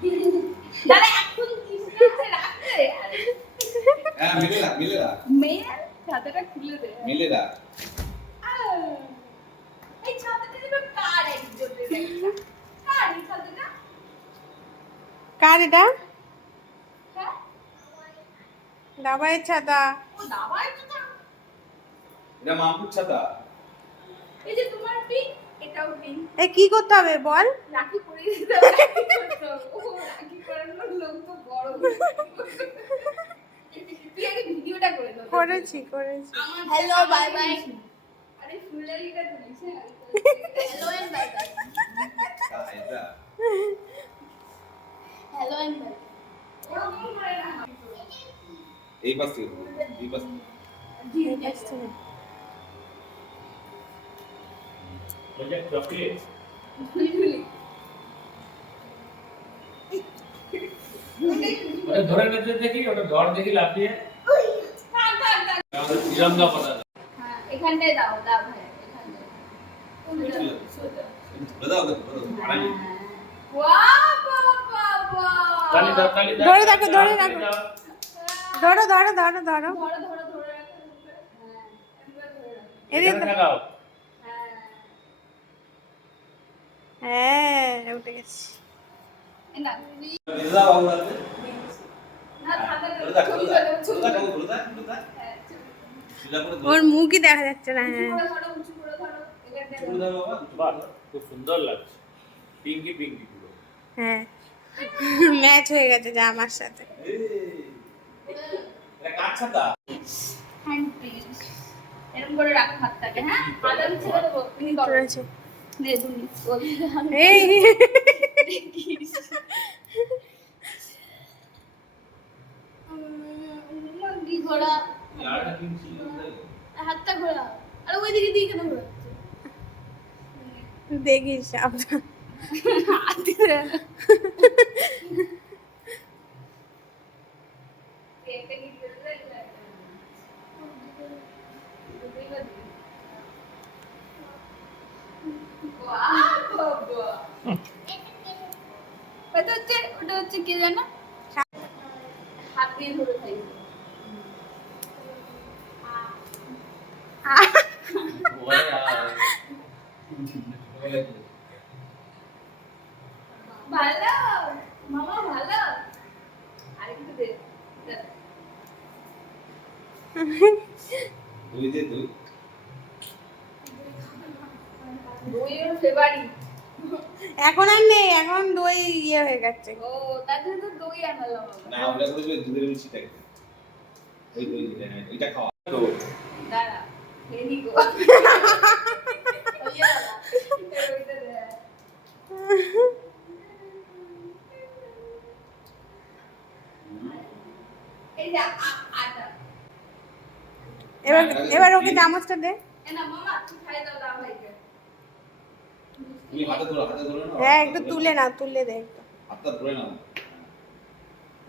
দাদা এখন কৃষ্ণকে রাখতে হ্যাঁ মিলে রাখ মিলে রাখ মেয়ের ছাতাটা খুলে দে। মিলে রাখ এই ছাতাটা যেন কার একজনের একটা। কার এই ছাতাটা? কার এটা? হ্যাঁ? ছাতা। ও দাবার ছাতা? এটা মামপুর ছাতা। এই যে তোমার পিঙ্ক এটাও পিঙ্ক এ কি করতে হবে বল? রাখি পরে দিতে হবে, রাখি করতে হবে। ও রাখি পরানোর লোক তো বড়। তুই আগে ভিডিওটা করে দাও করেছি করেছি। হ্যালো বাই বাই আরে ফুলারিটা তুলিস হ্যালো এন্ড বাই বাই হ্যাঁ, হ্যালো এন্ড বাই ওরকম করে না। এই পাশ থেকে এই পাশ থেকে। জি চকলেট ফুলি ওটা ধরে নিতে দেখি ওটা ধর দেখি লাফিয়ে থাক থাক থাক আমাদের তিরঙ্গা পতাকা হ্যাঁ এখানটায় দাও দাও ভাই এখানটায় সোজা, সোজা। ধরে দাও ওকে, ধরে দাও। আড়াই। বাহ, বাহ, বাহ, বাহ। তালি দাও তালি দাও ধরে রাখো, ধরে তালি রাখো। দাও। ধরো ধরো ধরো ধরো ধরো ধরো ধরে রাখো হ্যাঁ একবার ধরে রাখো এদিকে হ্যাঁ হ্যাঁ উঠে গেছি। হ্যাঁ, ধরে ওর মুখই দেখা যাচ্ছে না হ্যাঁ। খুব সুন্দর লাগছে। পিঙ্কি পিঙ্কি হ্যাঁ। ম্যাচ হয়ে গেছে যা আমার সাথে? হ্যান্ড। এরকম করে রাখো হাতটাকে হ্যাঁ? আমি ছেড়ে দেবো তুমি এই। ঘোড়া? হাতটা ঘোরা। আর ওইদিকে দিকে দিকে কেন ঘোরাচ্ছে দেখিস সাবধান হাত দিয়ে একটা কি করে দেয়, এটা একটা। দুটোই বা দিই। বাহ, বাবা। ওটা হচ্ছে ওটা হচ্ছে কি জানো হাত দিয়ে ধরে ভালো মামা ভালো আরেকটু দে। দুই দে, দুই। দইয়ের ফেভারিট এখন আর নেই এখন দই ইয়ে হয়ে গেছে। ও তার জন্য তো দই আনালাম না, আমরা দিবো, দুধের মিষ্টি থাকে। ওই, ওই, হ্যাঁ, ওইটা খাওয়া। তো দাঁড়া খেয়ে গো দাদা, এবার এই যে এবার এবার ওকে চামচটা দে। এ না মামা তুই খাই দাও দাও ভাইকে। তুমি হাতে ধরো, হাতে ধরে নাও। হ্যাঁ একটু তুলে না তুলে দে একটু। হাতটা ধরে নাও।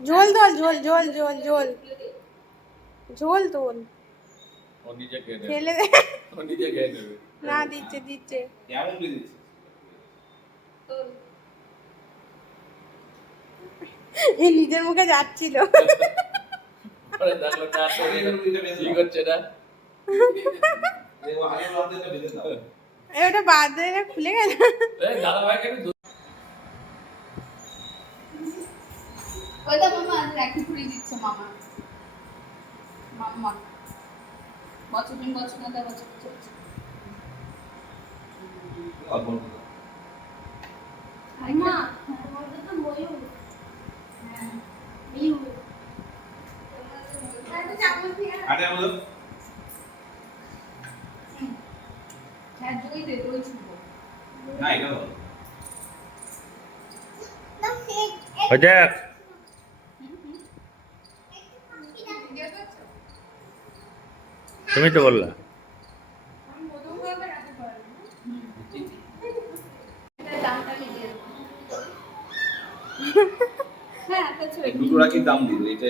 ঝোল তোল ঝোল ঝোল ঝোল ঝোল। ঝোল তোল। ও নিজে খেয়ে নেবে। ফেলে দে। ও নিজে খেয়ে নেবে। না দিচ্ছে দিচ্ছে। কেমন করে? তোর এই নিজের মুখে যাচ্ছিল। পরে দেখল না এবার ওইটা কি দাও। করছে না? ওটা বাদ দিয়ে খুলে গেল। দাদা ভাইকে একটু মামা রাখি খুলে দিচ্ছে মামা। মামা বছর দিন বছর না দেয় বছর দাও। মা তো ময়ূর হ্যাঁ ময়ূর হাতে আমলো। হ্যাঁ দই দে দই না, এটা তুমি তো বললা। দেবো হ্যাঁ দাম দিল এটা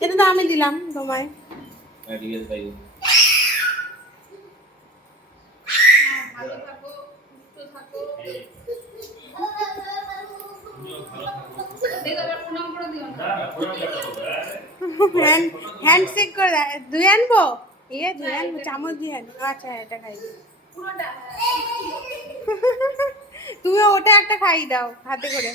এটা তো আমি দিলাম তোমায় হ্যাঁ ঠিক আছে তাই ভালো থাকো সুস্থ থাকো হ্যান্ড হ্যান্ডশেক করে দে- ধুয়ে আনব? ইয়ে ধুয়ে আনব, চামচ দিয়ে আনব। আচ্ছা এটা খাই। দিই। তুমি ওটা একটা খাই দাও, হাতে করে।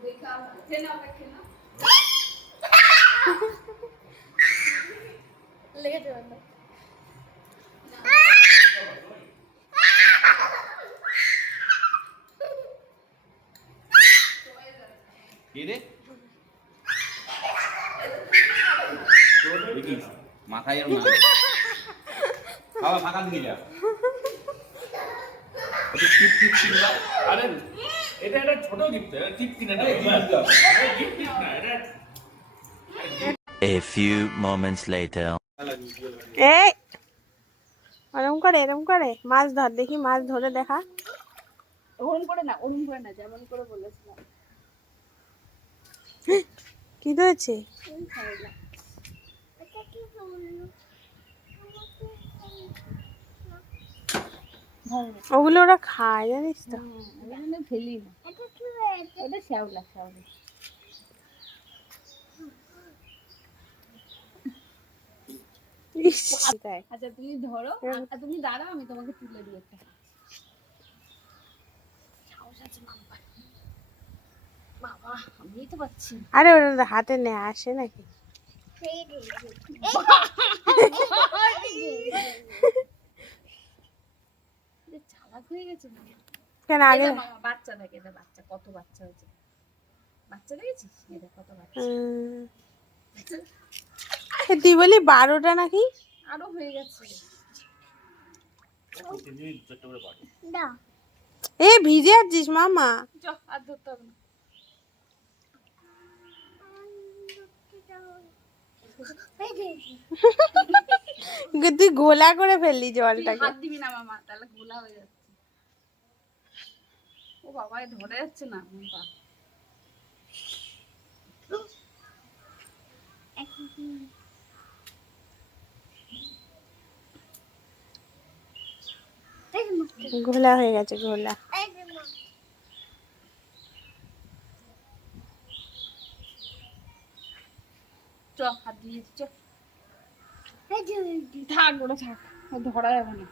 দুই খাওয়া ভালো। খেয়ে নাও, ওটা খেয়ে নাও। লেগেছে বন্ধ কি রে? মাথায় না খাওয়া ফাঁকা দিকে যা। একটু টিপ টিপ চিল্লা আরে এটা একটা ছোট গিফট গিফট কিনে না গিফট না এটা A few moments later. এই এরম করে এরম করে। মাছ ধর দেখি মাছ ধরে দেখা। ওরম করে না ওরম করে না যেমন করে বলেছিলাম। কি না ওগুলো ওরা খায় জানিস তো। ফেলি না ওটা শ্যাওলা শ্যাওলা ইস, তাই। আচ্ছা তুমি ধরো আর- আর তুমি দাঁড়াও আমি তোমাকে তুলে দিয়েছি সাহস আছে মাম্পা বাবা আমি তো পাচ্ছি। আরে ওরা তো হাতে নেয় আসে নাকি? চালাক হয়ে গেছে কেন আগে বাচ্চা দেখে এটা বাচ্চা কত বাচ্চা হয়েছে। বাচ্চা দেখেছিস? এটা কত বাচ্চা। তুই বলি বারোটা নাকি? আরও হয়ে গেছে। এ ভিজে আছিস মামা। চ আর ধরতে হবে না। তুই গোলা করে ফেললি জলটাকে। হাত দিবি না মামা তাহলে গোলা হয়ে যাচ্ছে। ও বাবা ধরে যাচ্ছে না ঘোলা হয়ে গেছে ঘোলা চ হাত দিয়ে দিচ্ছ। থাক ওটা থাক ধরা যাবে না।